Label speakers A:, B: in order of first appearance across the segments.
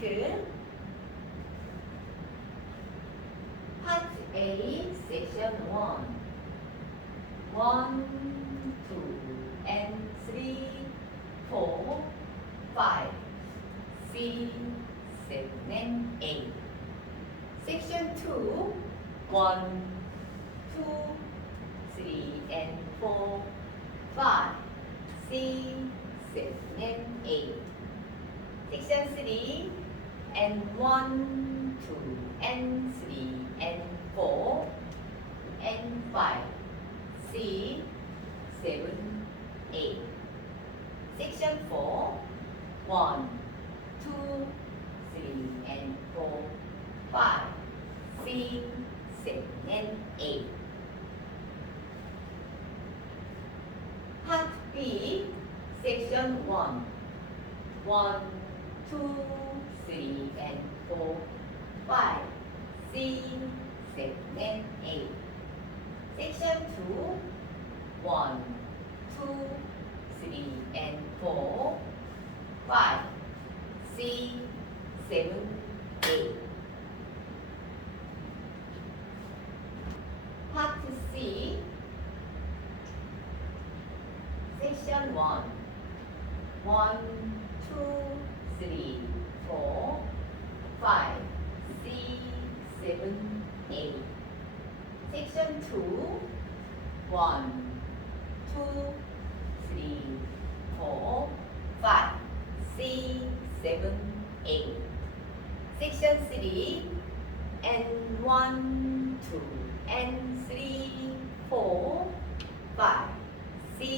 A: to Part A, Section 1. 1, 2, and 3, 4, 5, 6, 7, and 8. Section 2, 1, 2, 3, and 4, 5, 6, 7, and 8. Section 3, and 1, 2, and 3, and 4, and 5, 6, 7, 8. Section 4, 1, 2, 3, and 4, 5, 6, 7, and 8. Part B, Section 1, 1, 2, 3, and 4, 5, 6, 7, and 8. Section 2, 1, 2, 3, and 4, 5, 6, 7, 8. Part C, Section 1, 1, 2, 3, 4, 5, 6, 7, 8. Section 2, 1, 2, 3, 4, 5, 6, 7, 8. Section 3, and 1, 2, and 3, 4, 5, 6,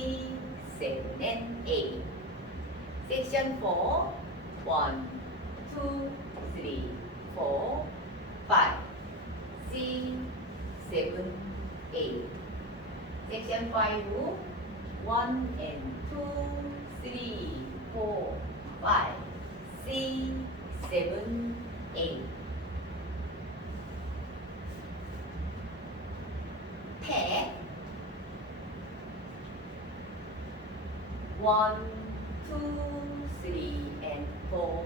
A: 7, and 8. Section 4, 1, 2, 3, 4, 5, 6, 7, 8. Section 5, 1 and 2, 3, 4, 5, 6, 7, 8. 팩 1, two, three, and four.